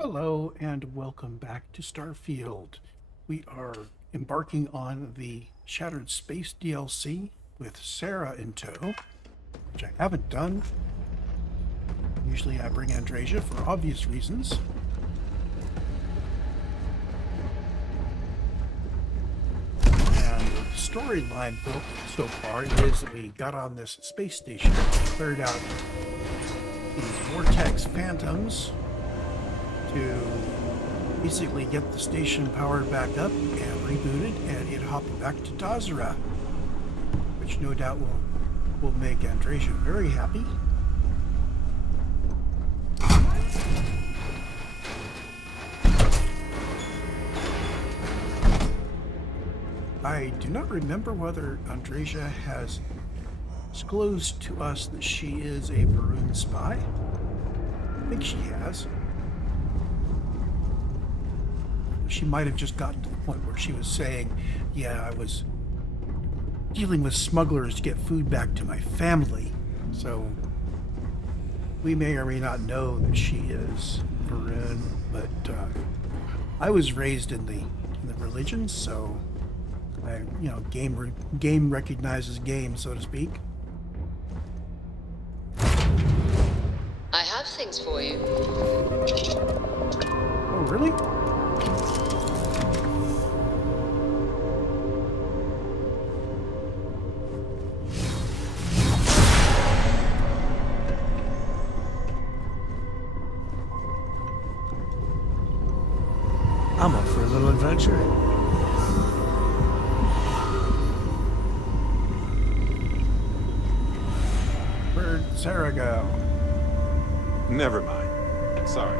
Hello and welcome back to Starfield. We are embarking on the Shattered Space DLC with Sarah in tow, which I haven't done. Usually I bring Andresia for obvious reasons. And the storyline so far is that we got on this space station, cleared out these vortex phantoms to basically get the station powered back up and rebooted, and it hopped back to Dazra, which no doubt will make Andresia very happy. I do not remember whether Andresia has disclosed to us that she is a Varun spy. I think she has. She might have just gotten to the point where she was saying, yeah, I was dealing with smugglers to get food back to my family. So we may or may not know that she is Varun, but I was raised in the religion, so game recognizes game, so to speak. I have things for you. Oh, really? I'm up for a little adventure. Where'd Sarah go? Never mind. Sorry.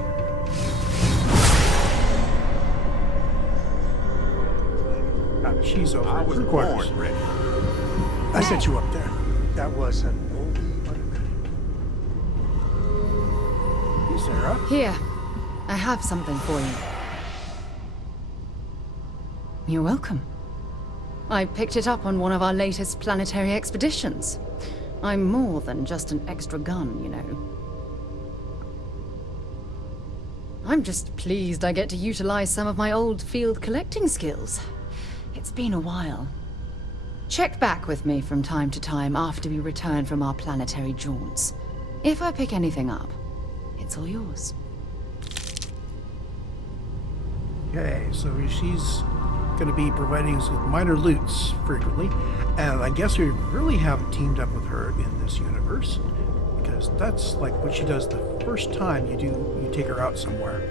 She's over I at was headquarters. born ready. I sent you up there. That was an oldie. Hey, Sarah. Here, I have something for you. You're welcome. I picked it up on one of our latest planetary expeditions. I'm more than just an extra gun, you know. I'm just pleased I get to utilize some of my old field collecting skills. It's been a while. Check back with me from time to time after we return from our planetary jaunts. If I pick anything up, it's all yours. Okay, so she's going to be providing us with minor loots frequently, and I guess we really haven't teamed up with her in this universe, because that's like what she does the first time you take her out somewhere.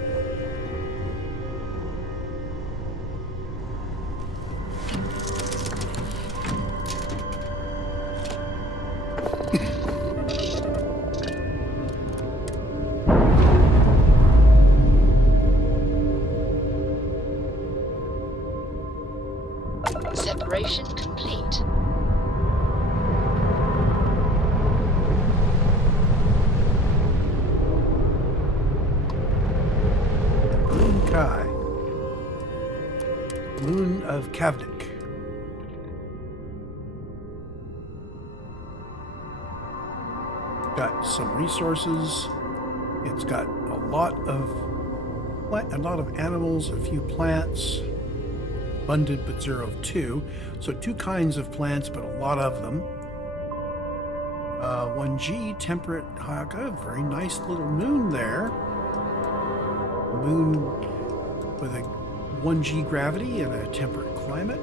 Separation complete. Kai. Moon of Kavnik. Got some resources. It's got a lot of animals, a few plants. Abundant but 0 of 2. So 2 kinds of plants, but a lot of them. 1G, temperate Hayaka, very nice little moon there. Moon with a 1G gravity and a temperate climate.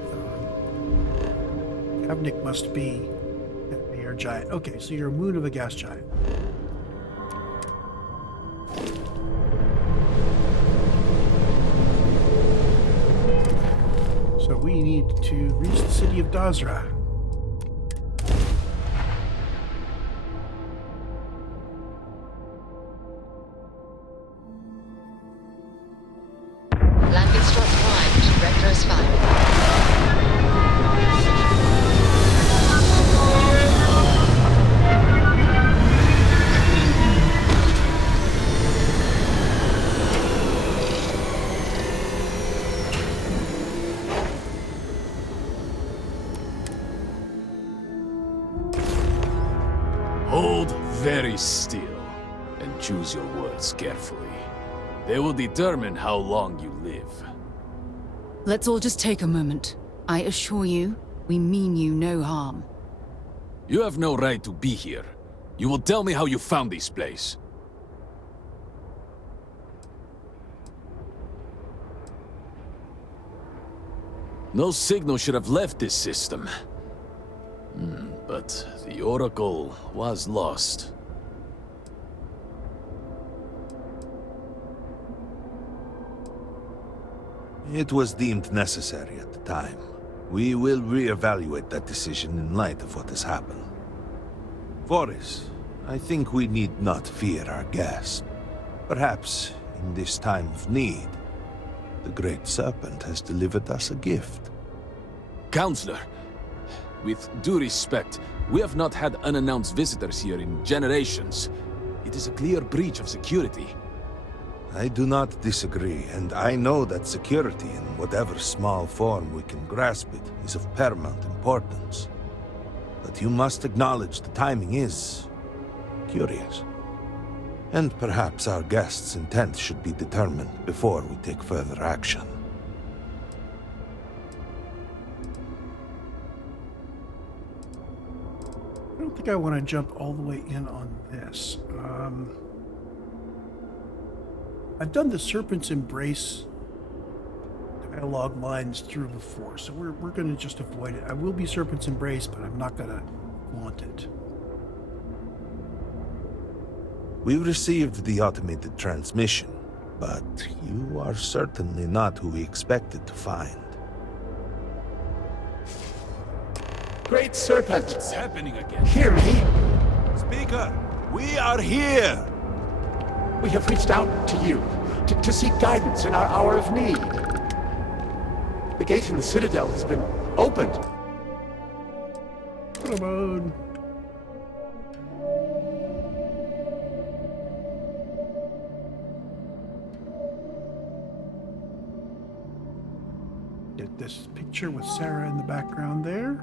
Kavnik must be the air giant. Okay, so you're a moon of a gas giant. So we need to reach the city of Dazra. Landing strut primed. Retros firing. Hold very still and choose your words carefully. They will determine how long you live. Let's all just take a moment. I assure you, we mean you no harm. You have no right to be here. You will tell me how you found this place. No signal should have left this system. But the Oracle was lost. It was deemed necessary at the time. We will re-evaluate that decision in light of what has happened. Voris, I think we need not fear our guest. Perhaps, in this time of need, the Great Serpent has delivered us a gift. Counselor, with due respect, we have not had unannounced visitors here in generations. It is a clear breach of security. I do not disagree, and I know that security, in whatever small form we can grasp it, is of paramount importance. But you must acknowledge the timing is curious. And perhaps our guest's intent should be determined before we take further action. I don't think I want to jump all the way in on this. I've done the Serpent's Embrace dialogue lines through before, so we're going to just avoid it. I will be Serpent's Embrace, but I'm not going to want it. We received the automated transmission, but you are certainly not who we expected to find. Great Serpent, It's happening again. hear me. Speaker, we are here! We have reached out to you to seek guidance in our hour of need. The gate in the Citadel has been opened. Come on. Get this picture with Sarah in the background there.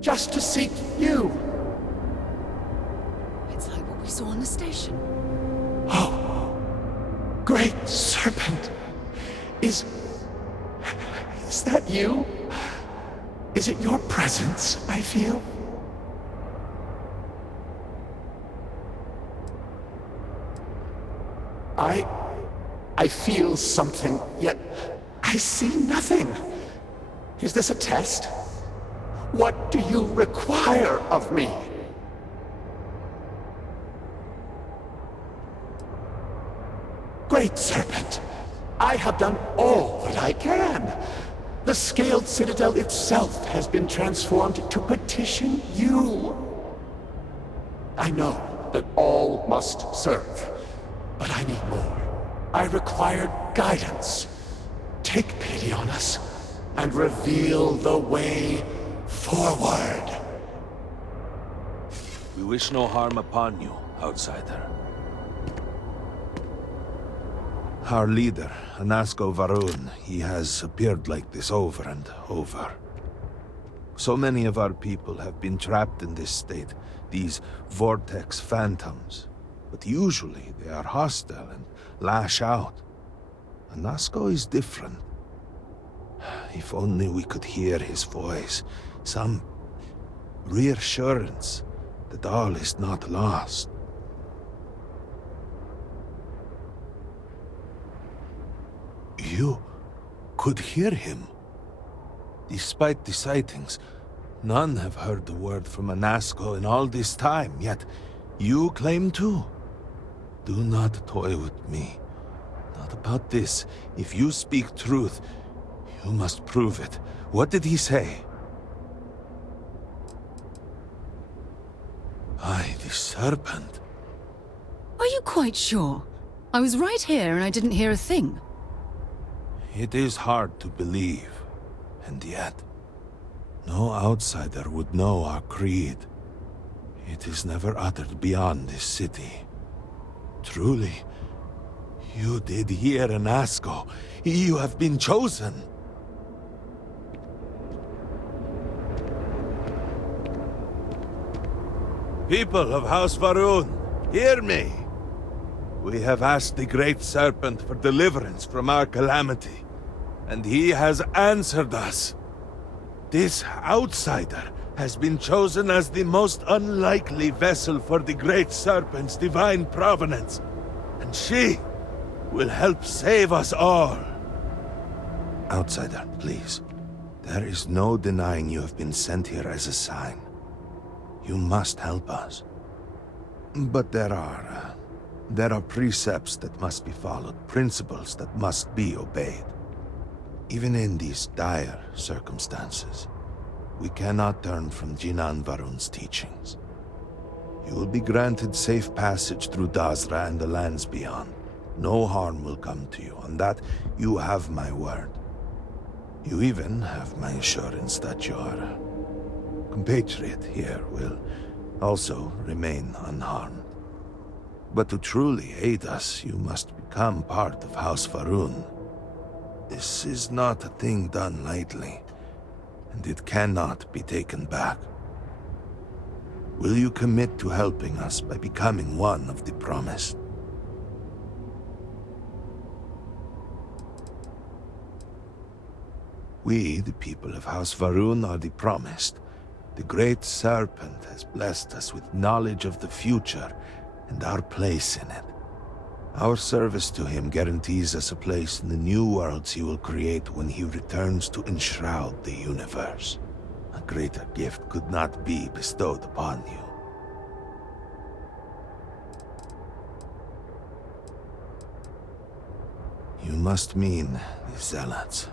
Just to seek you. It's like what we saw on the station. Oh, Great Serpent. Is that you? Is it your presence I feel? I feel something, yet I see nothing. Is this a test? What do you require of me? Great Serpent, I have done all that I can. The scaled citadel itself has been transformed to petition you. I know that all must serve, but I need more. I require guidance. Take pity on us and reveal the way forward. We wish no harm upon you, outsider. Our leader, Anasko Varun, he has appeared like this over and over. So many of our people have been trapped in this state, these vortex phantoms. But usually they are hostile and lash out. Anasko is different. If only we could hear his voice, some reassurance that all is not lost. You could hear him. Despite the sightings, none have heard the word from Anasko in all this time, yet you claim to. Do not toy with me. Not about this. If you speak truth, you must prove it. What did he say? The serpent. Are you quite sure? I was right here and I didn't hear a thing. It is hard to believe, and yet, no outsider would know our creed. It is never uttered beyond this city. Truly, You did hear Anasco. You have been chosen. People of House Varun, hear me. We have asked the Great Serpent for deliverance from our calamity, and he has answered us. This outsider has been chosen as the most unlikely vessel for the Great Serpent's divine provenance, and she will help save us all. Outsider, please. There is no denying you have been sent here as a sign. You must help us. But there are precepts that must be followed, principles that must be obeyed. Even in these dire circumstances, we cannot turn from Jinan Varun's teachings. You will be granted safe passage through Dazra and the lands beyond. No harm will come to you. On that, you have my word. You even have my assurance that your compatriot here will also remain unharmed. But to truly aid us, you must become part of House Varun. This is not a thing done lightly, and it cannot be taken back. Will you commit to helping us by becoming one of the promised? We, the people of House Varun, are the promised. The Great Serpent has blessed us with knowledge of the future and our place in it. Our service to him guarantees us a place in the new worlds he will create when he returns to enshroud the universe. A greater gift could not be bestowed upon you. You must mean the Zealots.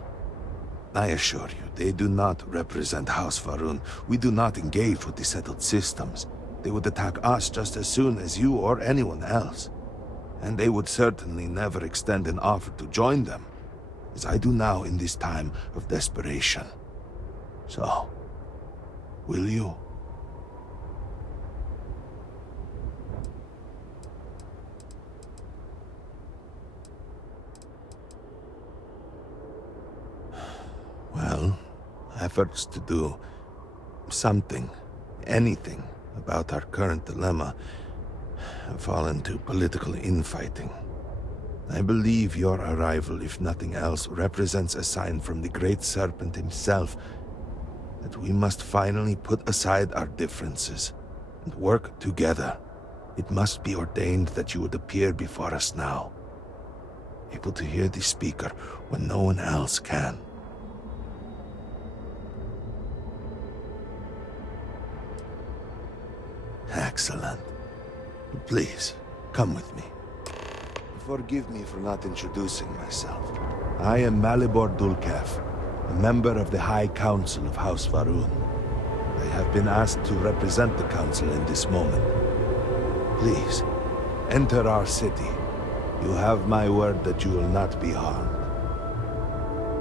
I assure you, they do not represent House Varun. We do not engage with the settled systems. They would attack us just as soon as you or anyone else. And they would certainly never extend an offer to join them, as I do now in this time of desperation. So, will you? Well, efforts to do something, anything, about our current dilemma have fallen to political infighting. I believe your arrival, if nothing else, represents a sign from the Great Serpent himself that we must finally put aside our differences and work together. It must be ordained that you would appear before us now, able to hear the speaker when no one else can. Excellent. Please, come with me. Forgive me for not introducing myself. I am Malibor Dulkef, a member of the High Council of House Varun. I have been asked to represent the Council in this moment. Please, enter our city. You have my word that you will not be harmed.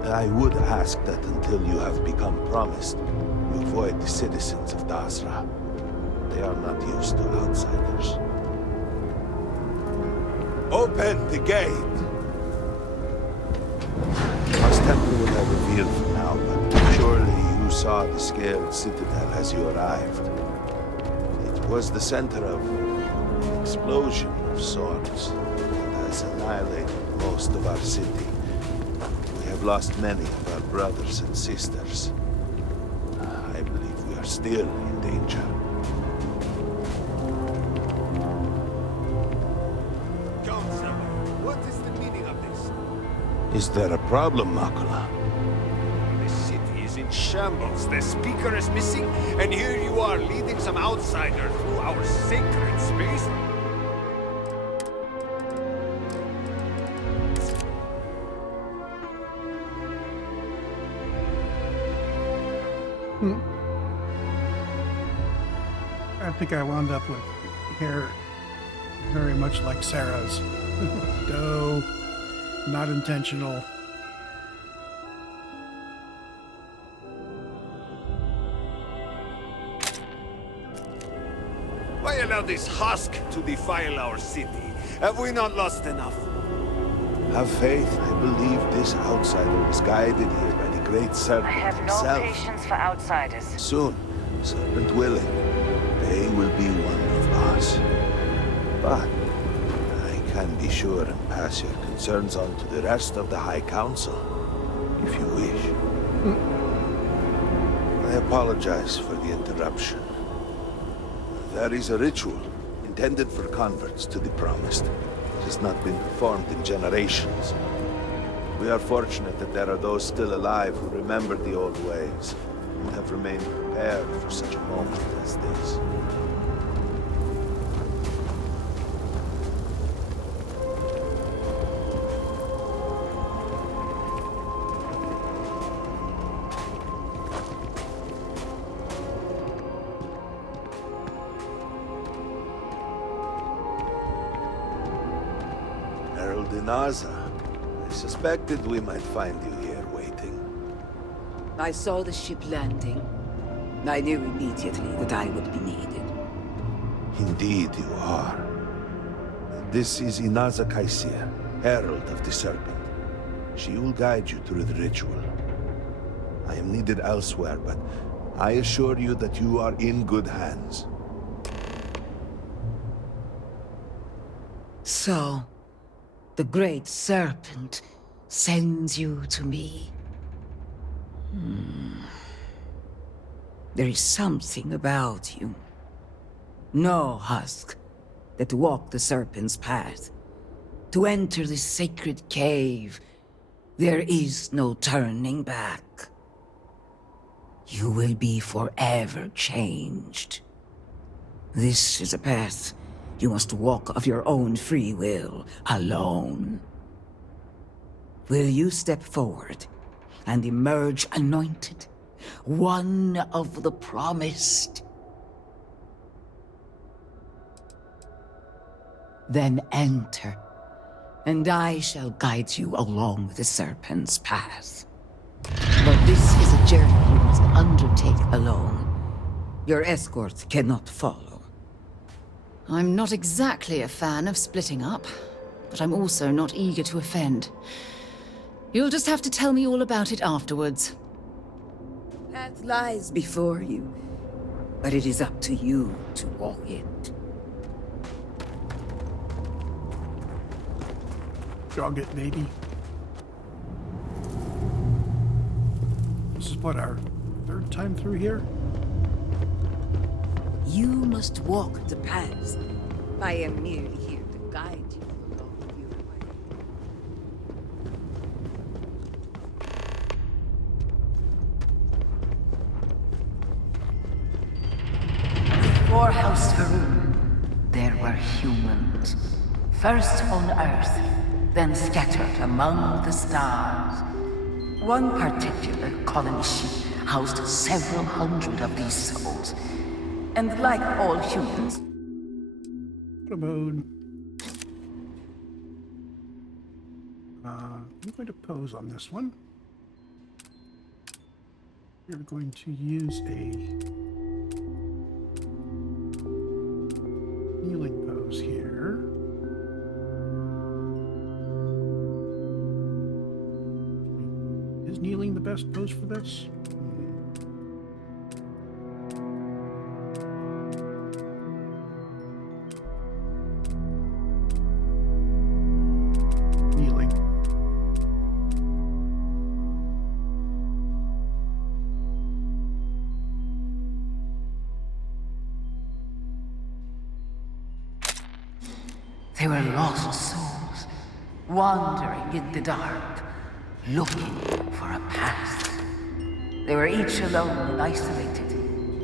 I would ask that until you have become promised, you avoid the citizens of Dazra. They are not used to outsiders. Open the gate! Our temple will have revealed for now, but surely you saw the scaled citadel as you arrived. It was the center of an explosion of sorts that has annihilated most of our city. We have lost many of our brothers and sisters. I believe we are still in danger. Is there a problem, Makula? The city is in shambles. The speaker is missing, and here you are leading some outsider through our sacred space. I think I wound up with hair very much like Sarah's. Doe. Not intentional. Why allow this husk to defile our city? Have we not lost enough? Have faith. I believe this outsider was guided here by the great serpent I have no himself. patience for outsiders. Soon, serpent willing, they will be one of us. But I can be sure and pass your concerns on to the rest of the High Council, if you wish. I apologize for the interruption. There is a ritual intended for converts to the Promised. It has not been performed in generations. We are fortunate that there are those still alive who remember the old ways and have remained prepared for such a moment as this. Dazra, I suspected we might find you here waiting. I saw the ship landing. I knew immediately that I would be needed. Indeed you are. This is Inaza Kaisir, Herald of the Serpent. She will guide you through the ritual. I am needed elsewhere, but I assure you that you are in good hands. So, the Great Serpent sends you to me. There is something about you. No husk that walk the Serpent's path. To enter the sacred cave, there is no turning back. You will be forever changed. This is a path you must walk of your own free will, alone. Will you step forward and emerge anointed, one of the Promised? Then enter, and I shall guide you along the Serpent's path. But this is a journey you must undertake alone. Your escort cannot follow. I'm not exactly a fan of splitting up, but I'm also not eager to offend. You'll just have to tell me all about it afterwards. Path lies before you, but it is up to you to walk it. Jog it, baby. This is what, our third time through here? You must walk the path. I am merely here to guide you along your way. Before House Varun, there were humans. First on Earth, then scattered among the stars. One particular colony ship housed several hundred of these souls. And like all humans... Mode. I'm going to pose on this one. We're going to use a kneeling pose here. Is kneeling the best pose for this? They were lost souls, wandering in the dark, looking for a path. They were each alone and isolated,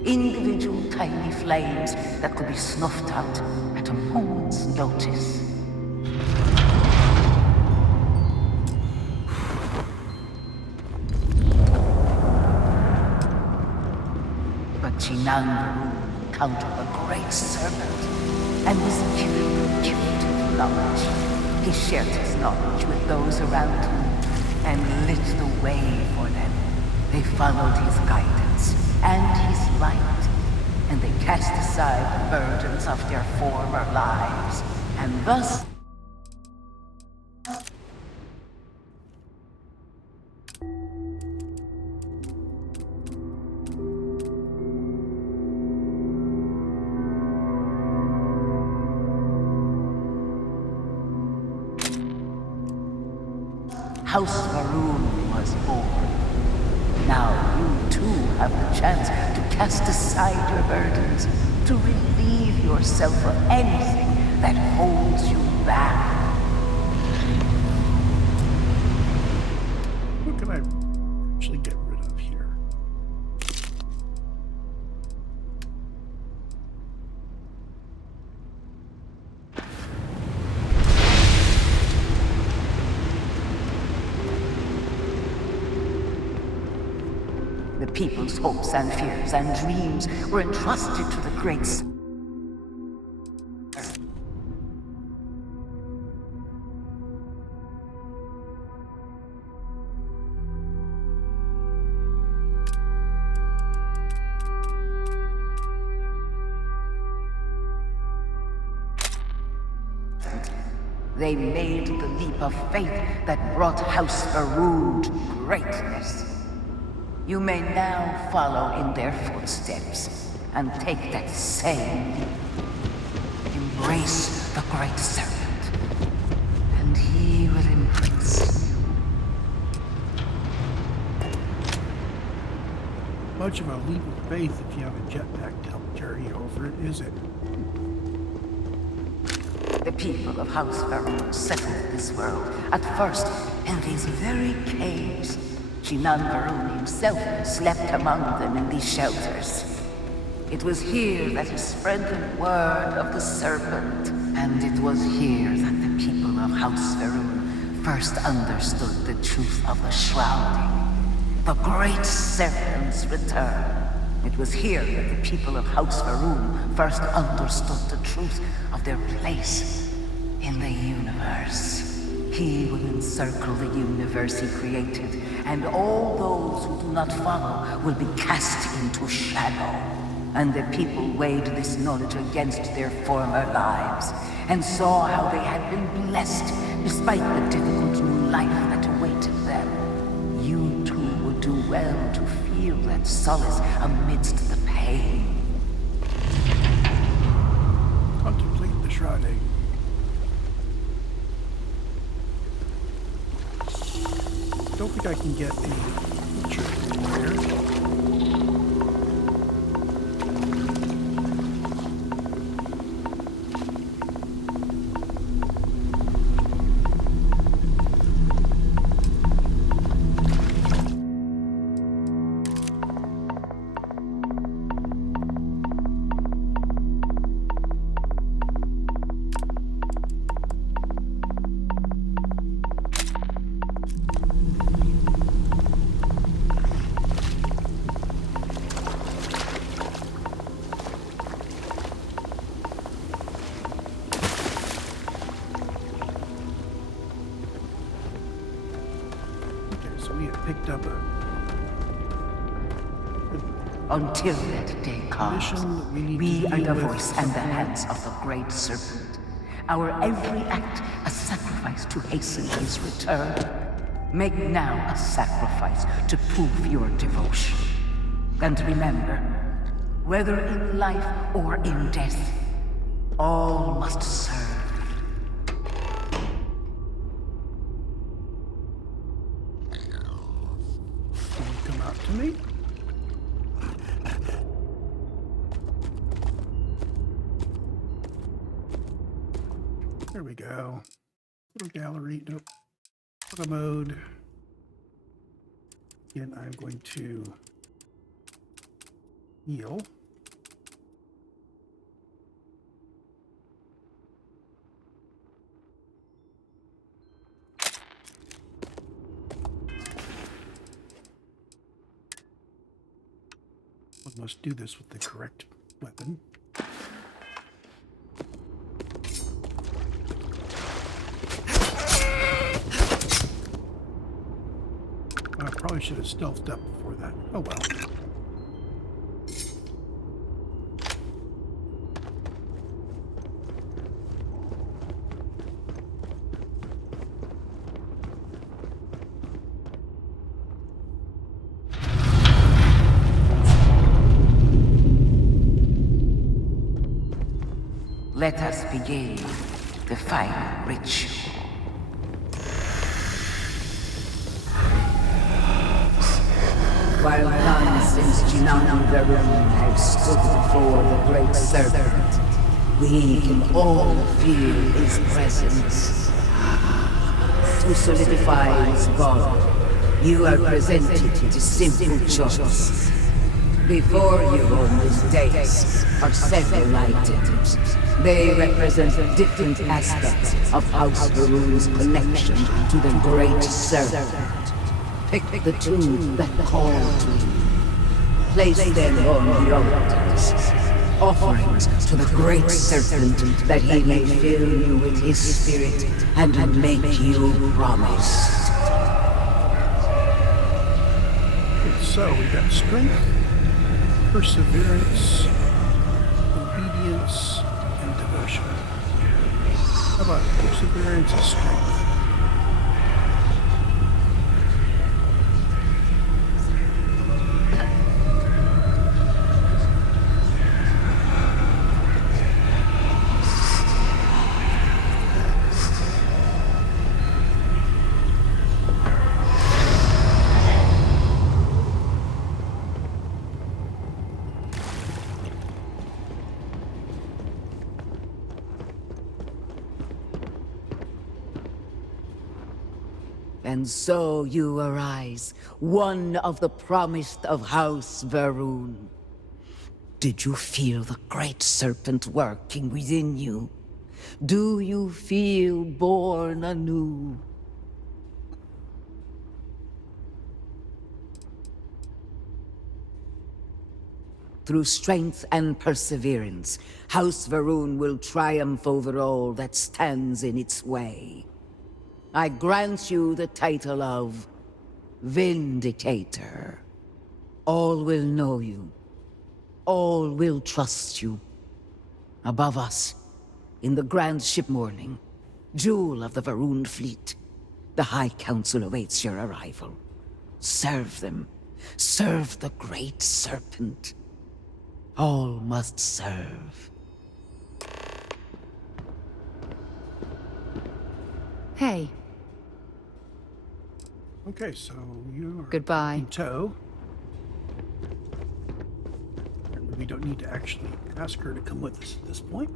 individual tiny flames that could be snuffed out at a moment's notice. But Chinang encountered a great serpent, and was given knowledge. He shared his knowledge with those around him and lit the way for them. They followed his guidance and his light, and they cast aside the burdens of their former lives, and thus House Varun was born. Now you too have the chance to cast aside your burdens, to relieve yourself of anything that holds you back. What can I actually get rid of here? The people's hopes and fears and dreams were entrusted to the great. They made the leap of faith that brought House Varun to greatness. You may now follow in their footsteps and take that same leap. Embrace the Great Serpent, and he will embrace you. Much of a leap of faith if you have a jetpack to help carry you over it, is it? The people of House Varun settled this world, at first in these very caves. Shinan Varun himself slept among them in these shelters. It was here that he spread the word of the serpent, and it was here that the people of House Varun first understood the truth of the shrouding, the great serpent's return. It was here that the people of House Varun first understood the truth of their place in the universe. He will encircle the universe he created, and all those who do not follow will be cast into shadow. And the people weighed this knowledge against their former lives, and saw how they had been blessed despite the difficult new life that awaited them. You too would do well to feel that solace amidst the pain. Contemplate the shrouding. Don't think I can get a picture here. Picked up Until that day comes, we are the voice and the hands of the Great Serpent. Our every act a sacrifice to hasten his return. Make now a sacrifice to prove your devotion. And remember, whether in life or in death, all must serve. To me. There we go. Little gallery. Nope. Photo mode. Again, I'm going to heal. Must do this with the correct weapon. I probably should have stealthed up before that. Oh well. Let us begin the final ritual. while none since Chinangarun has stood before the great serpent, we can all feel his presence. To solidify his God, you are presented with a simple choice. Before you on this dais are several items. They represent different aspects of House Varun's connection to the great serpent. Pick the two that call to you. Place them on the altars. Offerings to the great serpent that he may fill you with his spirit and make you promise. So we got strength, perseverance, obedience, and devotion. How about perseverance and strength? And so you arise, one of the promised of House Varun. Did you feel the great serpent working within you? Do you feel born anew? Through strength and perseverance, House Varun will triumph over all that stands in its way. I grant you the title of Vindicator. All will know you. All will trust you. Above us, in the grand ship morning, jewel of the Varun fleet, the High Council awaits your arrival. Serve them. Serve the great serpent. All must serve. Hey. Okay, so you are Goodbye. in tow. And we don't need to actually ask her to come with us at this point.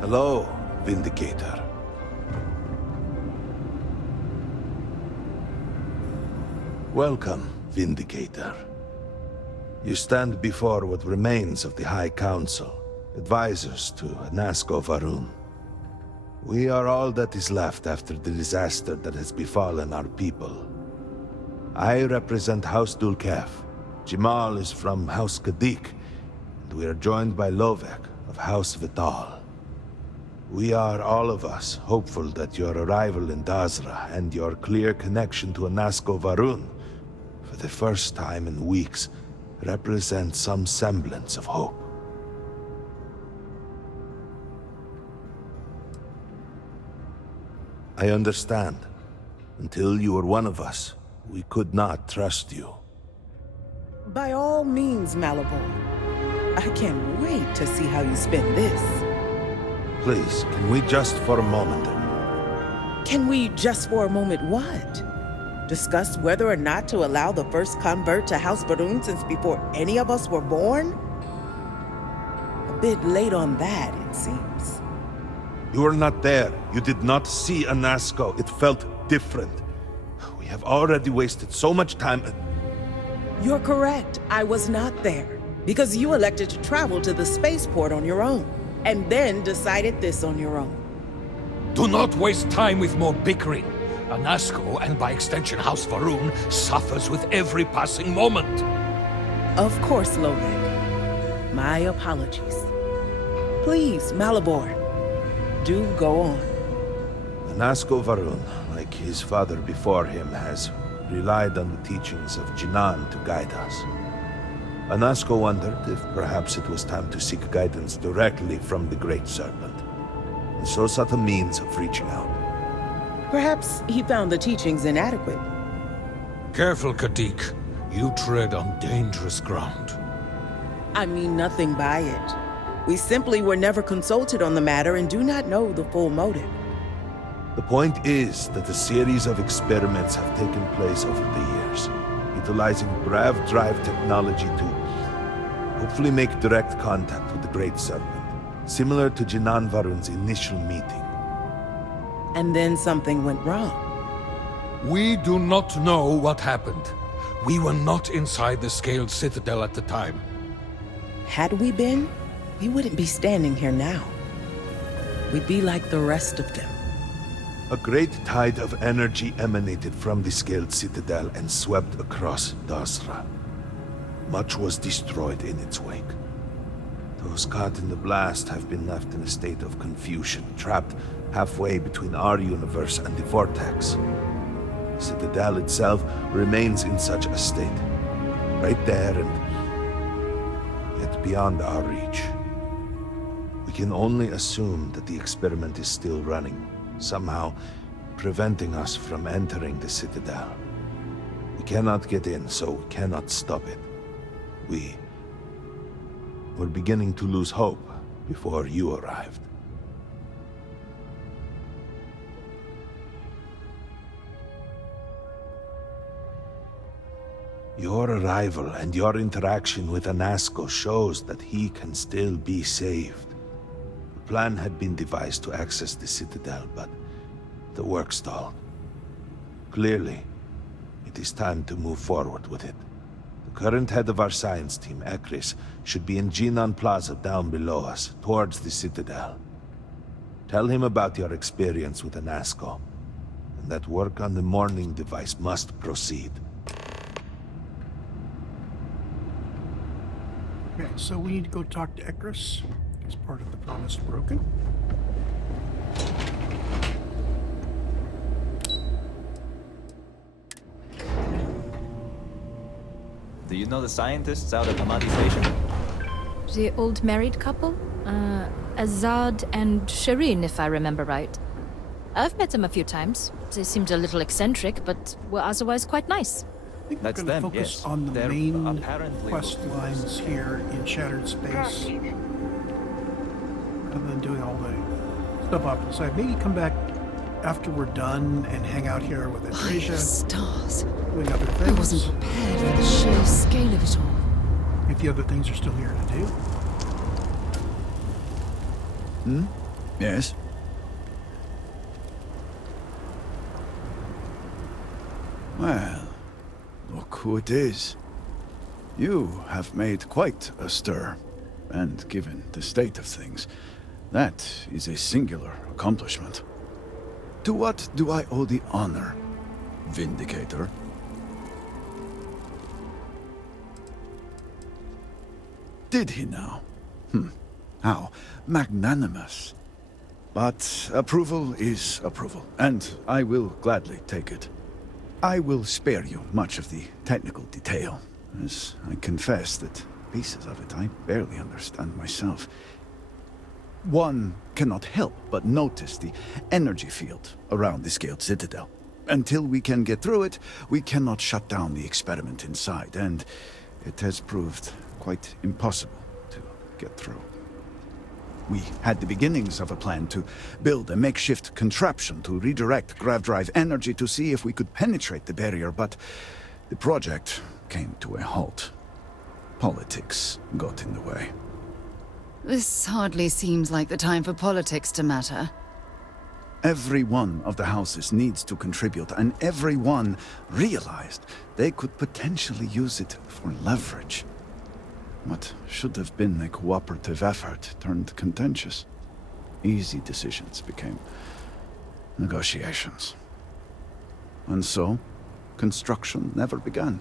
Hello, Vindicator. Welcome, Vindicator. You stand before what remains of the High Council, advisors to Nasco Varun. We are all that is left after the disaster that has befallen our people. I represent House Dulkef. Jamal is from House Kadik, and we are joined by Lovek of House Vital. We are, all of us, hopeful that your arrival in Dazra and your clear connection to Nasco Varun, for the first time in weeks, represent some semblance of hope. I understand. Until you were one of us, we could not trust you. By all means, Malibor. I can't wait to see how you spend this. Please, can we just for a moment? Can we just for a moment what? Discuss whether or not to allow the first convert to House Varun since before any of us were born? A bit late on that, it seems. You were not there. You did not see Anasco. It felt different. We have already wasted so much time. You're correct. I was not there. Because you elected to travel to the spaceport on your own. And then decided this on your own. Do not waste time with more bickering. Anasco, and by extension House Varun, suffers with every passing moment. Of course, Lobek. My apologies. Please, Malibor, do go on. Anasco Varun, like his father before him, has relied on the teachings of Jinan to guide us. Anasco wondered if perhaps it was time to seek guidance directly from the Great Serpent, and so sought a means of reaching out. Perhaps he found the teachings inadequate. Careful, Kadik. You tread on dangerous ground. I mean nothing by it. We simply were never consulted on the matter and do not know the full motive. The point is that a series of experiments have taken place over the years, utilizing grav drive technology to hopefully make direct contact with the Great Serpent, similar to Jinan Varun's initial meeting. And then something went wrong. We do not know what happened. We were not inside the Scaled Citadel at the time. Had we been, we wouldn't be standing here now. We'd be like the rest of them. A great tide of energy emanated from the Scaled Citadel and swept across Dazra. Much was destroyed in its wake. Those caught in the blast have been left in a state of confusion, trapped halfway between our universe and the Vortex. The Citadel itself remains in such a state, right there and yet beyond our reach. We can only assume that the experiment is still running, somehow preventing us from entering the Citadel. We cannot get in, so we cannot stop it. We were beginning to lose hope before you arrived. Your arrival and your interaction with Anasco shows that he can still be saved. The plan had been devised to access the Citadel, but the work stalled. Clearly, it is time to move forward with it. The current head of our science team, Ekris, should be in Jinan Plaza down below us, towards the Citadel. Tell him about your experience with Anasco, and that work on the morning device must proceed. Okay, so we need to go talk to Ekris as part of the Promised Broken. Do you know the scientists out at Hamadi Station? The old married couple? Azad and Shireen, if I remember right. I've met them a few times. They seemed a little eccentric, but were otherwise quite nice. I think That's we're going to them, focus yes. on the They're main apparently quest lines here in Shattered Space, rather than doing all the stuff off to the side. Maybe come back after we're done and hang out here with By Atrasia, the stars. doing other things. I wasn't prepared for the sheer scale of it all. If the other things are still here to do. Hmm? Yes? Well, look who it is. You have made quite a stir, and given the state of things, that is a singular accomplishment. To what do I owe the honor, Vindicator? Did he now? How magnanimous. But approval is approval, and I will gladly take it. I will spare you much of the technical detail, as I confess that pieces of it I barely understand myself. One cannot help but notice the energy field around the Scaled Citadel. Until we can get through it, we cannot shut down the experiment inside, and it has proved quite impossible to get through. We had the beginnings of a plan to build a makeshift contraption to redirect grav drive energy to see if we could penetrate the barrier, but the project came to a halt. Politics got in the way. This hardly seems like the time for politics to matter. Every one of the houses needs to contribute, and every one realized they could potentially use it for leverage. What should have been a cooperative effort turned contentious. Easy decisions became negotiations. And so, construction never began.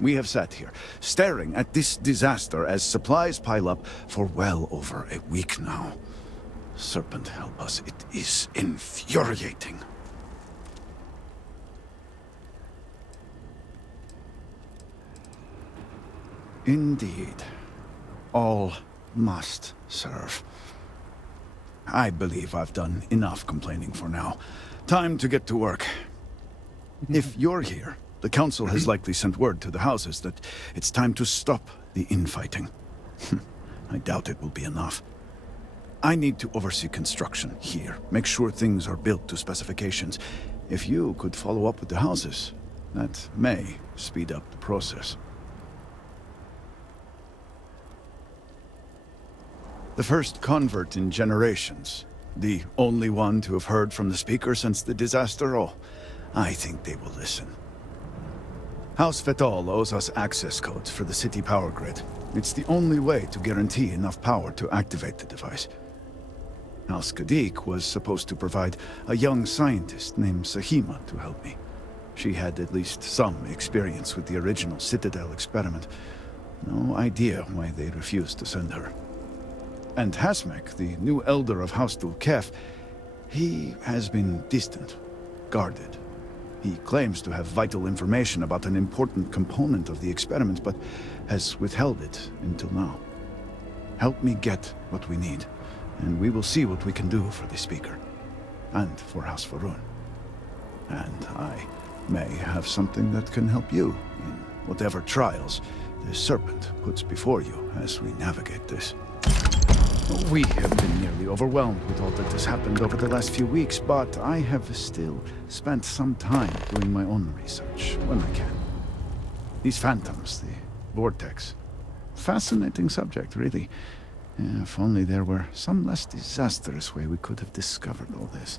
We have sat here, staring at this disaster as supplies pile up for well over a week now. Serpent help us, it is infuriating. Indeed. All must serve. I believe I've done enough complaining for now. Time to get to work. If you're here, the Council has likely sent word to the houses that it's time to stop the infighting. I doubt it will be enough. I need to oversee construction here, make sure things are built to specifications. If you could follow up with the houses, that may speed up the process. The first convert in generations. The only one to have heard from the Speaker since the disaster. Oh, I think they will listen. House Fetal owes us access codes for the city power grid. It's the only way to guarantee enough power to activate the device. House Kadik was supposed to provide a young scientist named Sahima to help me. She had at least some experience with the original Citadel experiment. No idea why they refused to send her. And Hasmek, the new elder of House Dulkef, he has been distant, guarded. He claims to have vital information about an important component of the experiment, but has withheld it until now. Help me get what we need, and we will see what we can do for the Speaker, and for House Varun. And I may have something that can help you in whatever trials the Serpent puts before you as we navigate this. We have been nearly overwhelmed with all that has happened over the last few weeks, but I have still spent some time doing my own research when I can. These phantoms, the vortex. Fascinating subject, really. If only there were some less disastrous way we could have discovered all this.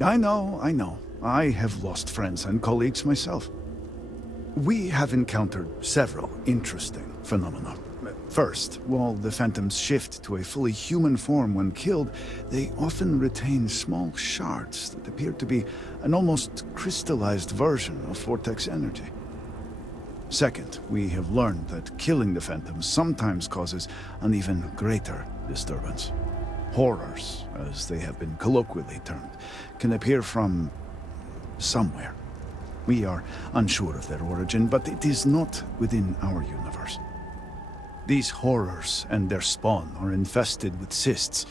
I know. I have lost friends and colleagues myself. We have encountered several interesting phenomena. First, while the phantoms shift to a fully human form when killed, they often retain small shards that appear to be an almost crystallized version of vortex energy. Second, we have learned that killing the phantoms sometimes causes an even greater disturbance. Horrors, as they have been colloquially termed, can appear from somewhere. We are unsure of their origin, but it is not within our universe. These horrors and their spawn are infested with cysts,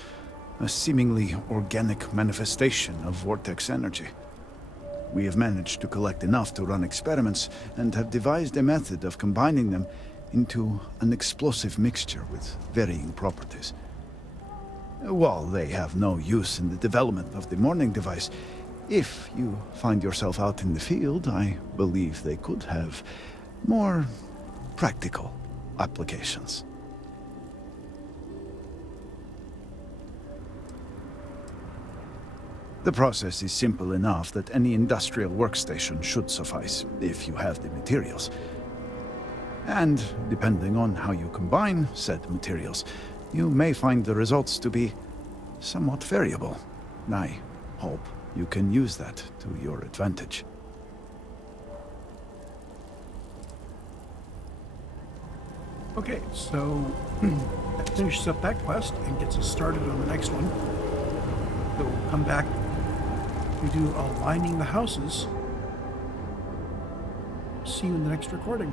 a seemingly organic manifestation of vortex energy. We have managed to collect enough to run experiments and have devised a method of combining them into an explosive mixture with varying properties. While they have no use in the development of the morning device, if you find yourself out in the field, I believe they could have more practical applications. The process is simple enough that any industrial workstation should suffice, if you have the materials. And depending on how you combine said materials, you may find the results to be somewhat variable. I hope you can use that to your advantage. Okay, so that finishes up that quest and gets us started on the next one. So we'll come back. We do aligning the houses. See you in the next recording.